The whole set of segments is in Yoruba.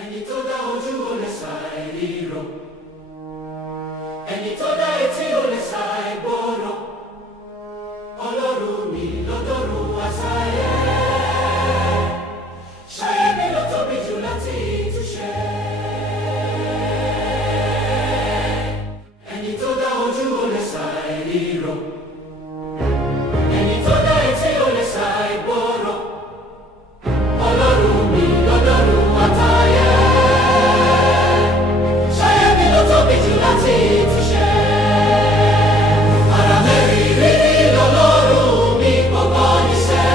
ẹni tó dá ojú ó lè sá ìrírò, ẹni tó dá etí ó lè sá ìgbọ́rọ̀, Ọlọ́run mi lọ́dọ̀rùn àsáyé, ṣáyé mi ló tóbi jù láti túṣe. Ẹni tó dá ojú ó lè sá ìrírò, ẹni tó dá etí ó lè sá ìgbọ́rọ̀, Ọlọ́run mi lọ́dọ̀rùn àtayé, ṣáyé mi ló tóbi jù láti túṣe. Ara mẹ́rin rírí lọ́lọ́run mi gbọ́gbọ́ níṣẹ́.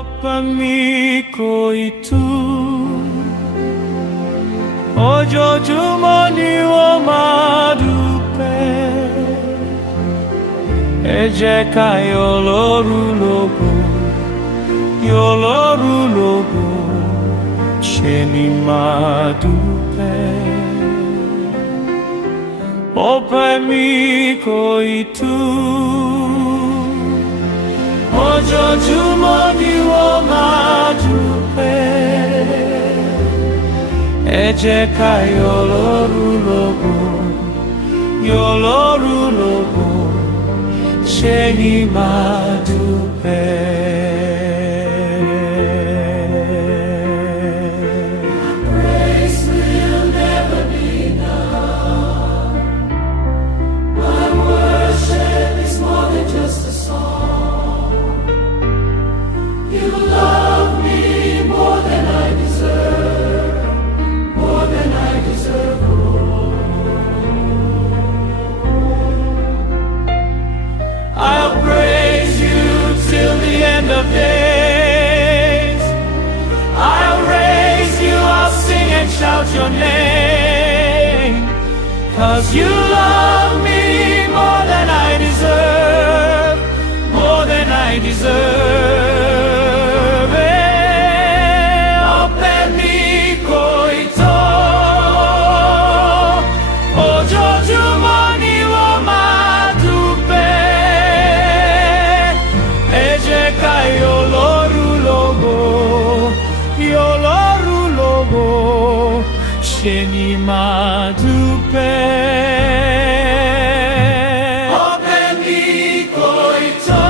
Apa miko itu ojoojúmọ́ ni wọ́n máa dúpẹ́. Ẹ jẹ́ ká yọ̀ l'Ọlọ́run lógo, yọ̀ l'Ọlọ́run lógo, ṣe ni máa dúpẹ́. Ọpẹ́ mi kò ì tú, ojoojúmọ́ ni wọ́n máa dúpẹ́. Ẹ jẹ́ ká yọ̀ l'Ọlọ́run lógo, yọ̀ l'Ọlọ́run lógo, ṣe ni máa dúpẹ́. Of days, I'll raise you, I'll sing and shout your name, 'cause you love me more than I deserve, more than I deserve. Ọpẹ́ mi kò ì tó, ojoojúmọ́ ni wọ́n máa dúpẹ́. Ẹ jẹ́ ká yọ̀ l'Ọlọ́run lógo, yọ̀ l'Ọlọ́run lógo, ṣe ni máa dúpẹ́. Ọpẹ́ mi kò ì tó,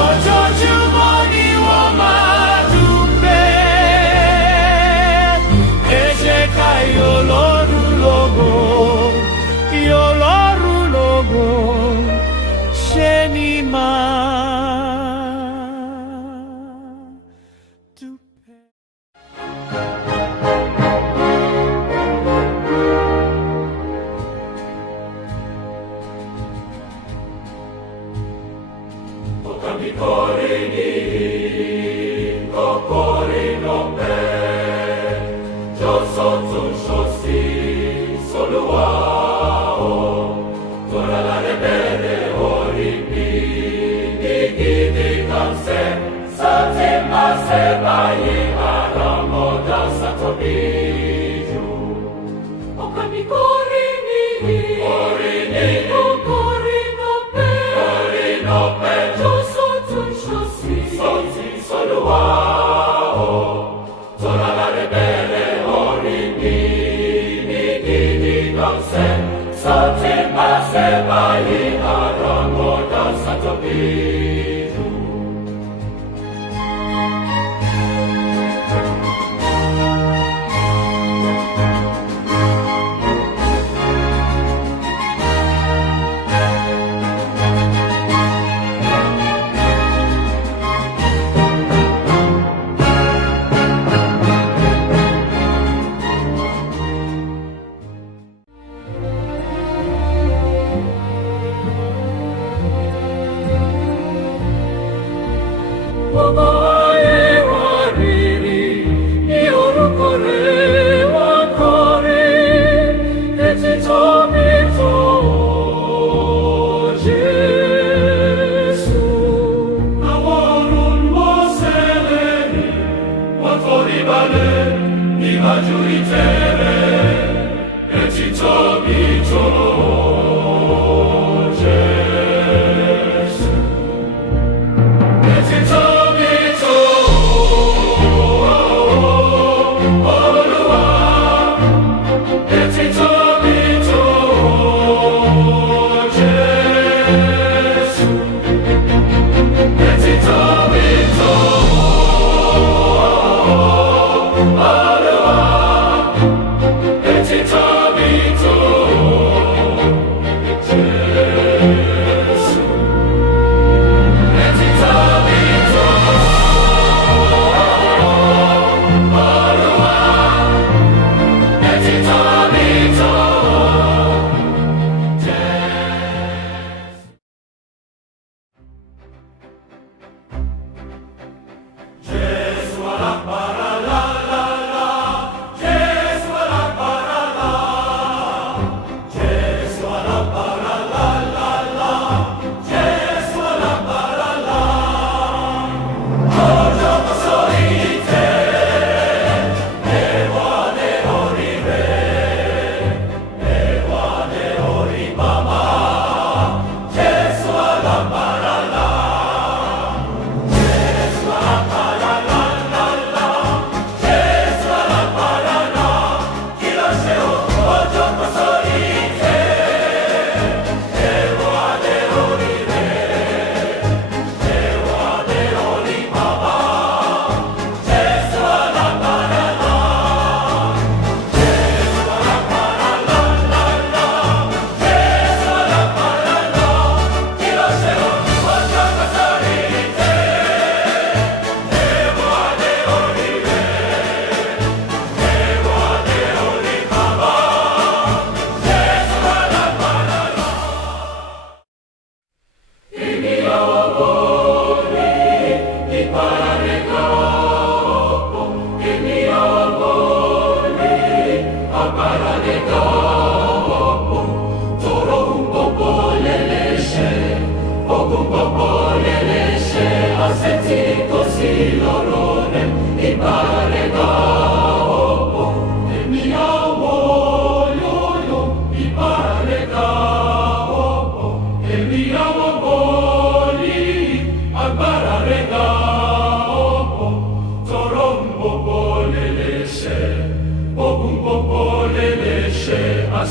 ojoojúmọ́ ni wọ́n máa dúpẹ́. Ẹ jẹ́ ká yọ̀ l'Ọlọ́run lógo, yọ̀ l'Ọlọ́run lógo, ṣe ni máa dúpẹ́. Ọkàn mi kọrin níyìn, kọrin ọpẹ́, jọ sọ́tùn sósì s'Olúwa o, tora láre bẹ̀rẹ̀ orí mi ní gidi kan sẹ́, sátì máa ṣe báyìí àràmọ̀dá sátọ́bí jù. Ọkàn mi kọrin níyìn, kọrin ọpẹ́, jọ sọ́tùn sósì s'Olúwa o, tora láre bẹ̀rẹ̀ orí mi ní gidi kan sẹ́, sátì máa ṣe báyìí àràmọ̀dá sátọ́bí jù. Ibane, Ibajuritere, Etitomi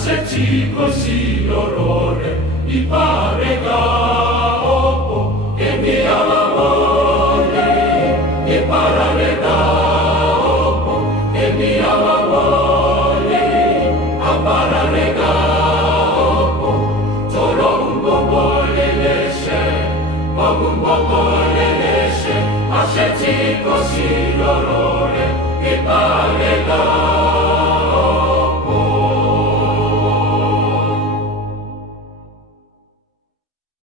Senti così l'orrore, mi pare dopo che mi amore, mi pare dopo che mi amore, a parare dopo, solo un po' le lesce, un po' le lesce, a senti così l'orrore, mi pare dopo.